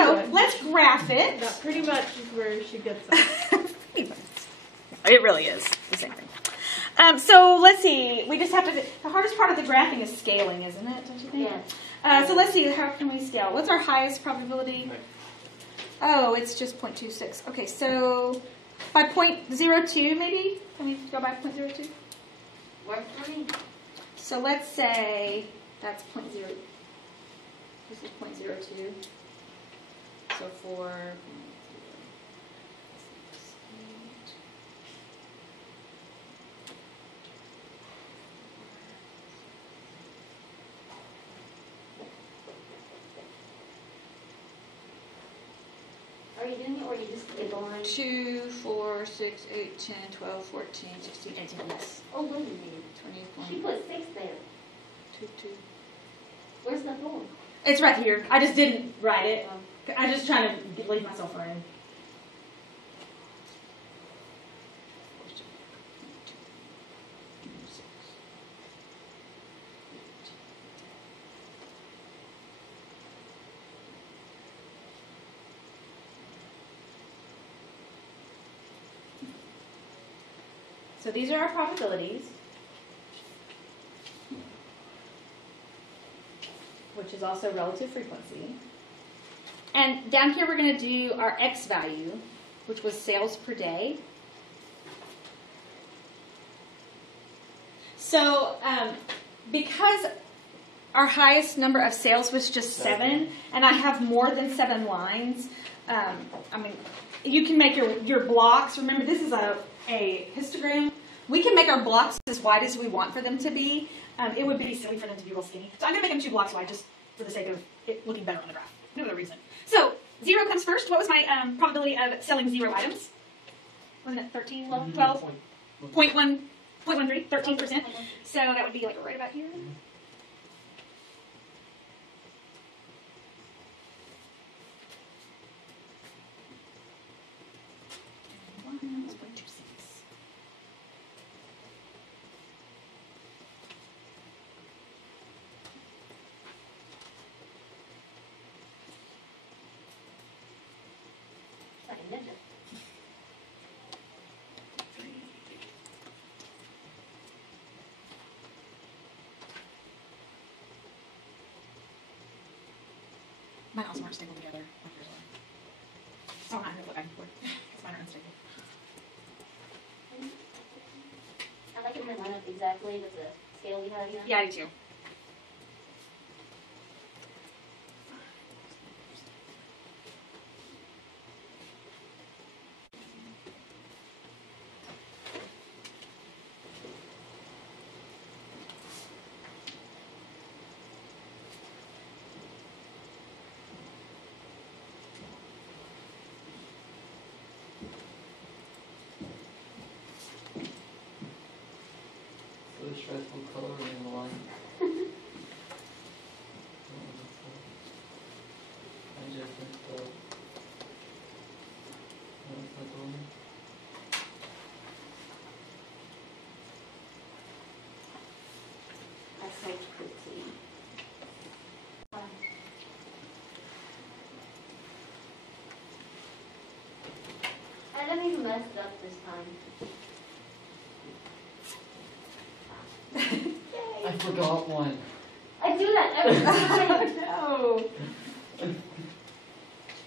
So let's graph it. That pretty much is where she gets us. It really is the same thing. So let's see. We just have to. The hardest part of the graphing is scaling, isn't it? Don't you think? Yeah. So let's see. How can we scale? What's our highest probability? Oh, it's just 0.26. Okay, so by 0.02 maybe. Can we go by 0.02? Works for me. So let's say that's 0.0. This is 0.02. So for Are you doing it or you just get the line? 2, 4, 6, 8, 10, 12, 14, 16, 18. Yes. Oh, wait a minute. 20. She put 6 there. 2, 2. Where's the 4? It's right here. I just didn't write it. I'm just trying to leave myself room. So these are our probabilities, which is also relative frequency. And down here we're going to do our X value, which was sales per day. So because our highest number of sales was just 7, and I have more than 7 lines, I mean, you can make your blocks. Remember, this is a histogram. We can make our blocks as wide as we want for them to be. It would be silly for them to be real skinny. So I'm going to make them 2 blocks wide just for the sake of it looking better on the graph. No other reason. So 0 comes first. What was my probability of selling 0 items? Wasn't it 13, 12? 0.13, 13%. So that would be like right about here. Mine also aren't stable together. Like yours are. Oh, not what I'm for. Because mine are unstable. I like it to line up exactly with the scale we have here. Yeah, I do too. Stressful coloring in the line. I just messed up. What's that going? That's so pretty. I didn't even mess it up this time. I forgot one. I do that every time. No.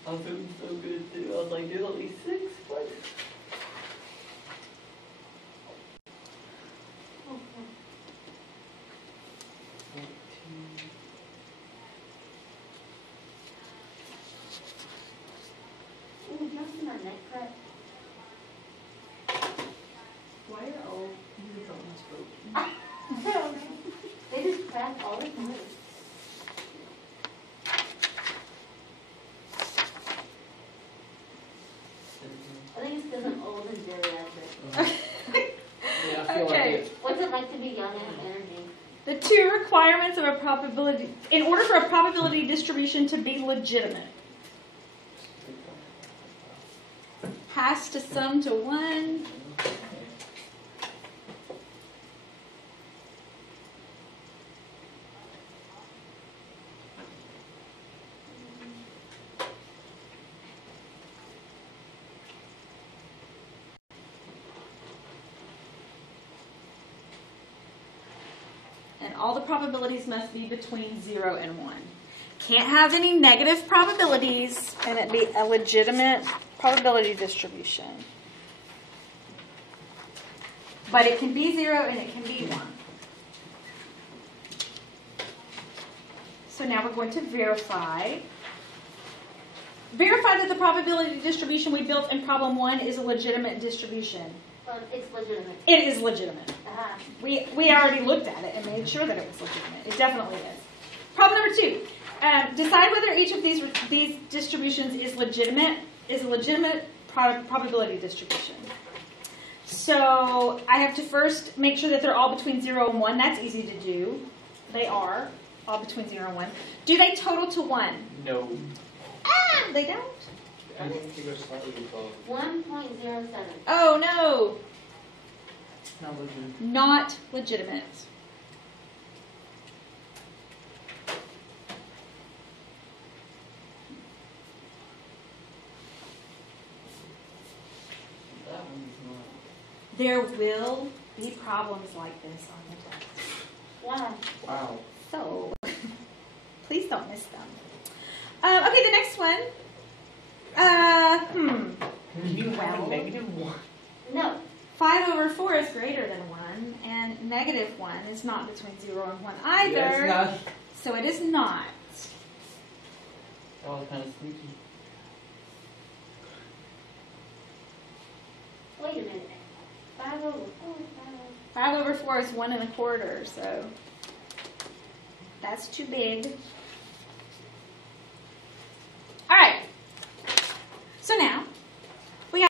I was doing so good too. I was like, there's only 6. What? Ooh, you see my neck crack? Why are all these almost broken? They just crack all the time. I think it's because I'm old and geriatric. Yeah, I feel like Okay. it. What's it like to be young and have energy? The 2 requirements of a probability, in order for a probability distribution to be legitimate, has to sum to 1. and all the probabilities must be between 0 and 1. Can't have any negative probabilities, and it be a legitimate probability distribution. But it can be 0 and it can be 1. So now we're going to verify. Verify that the probability distribution we built in problem 1 is a legitimate distribution. It's legitimate. It is legitimate. Uh-huh. We already looked at it and made sure that it was legitimate. It definitely is. Problem number 2. Decide whether each of these distributions is a legitimate probability distribution. So I have to first make sure that they're all between 0 and 1. That's easy to do. They are all between 0 and 1. Do they total to 1? No. They don't? I think they go slightly above. 1.07. Oh, no. Not legit. Not legitimate. That one's not. There will be problems like this on the test. Wow. Wow. So, please don't miss them. Okay, the next one. Can you have Well. a negative 1? No. 5 over 4 is greater than 1, and negative 1 is not between 0 and 1 either. Yeah, it's not. So it is not. Oh, kind of sneaky. Wait a minute. 5 over 4 is 5 over 4 is 1 1/4, so that's too big.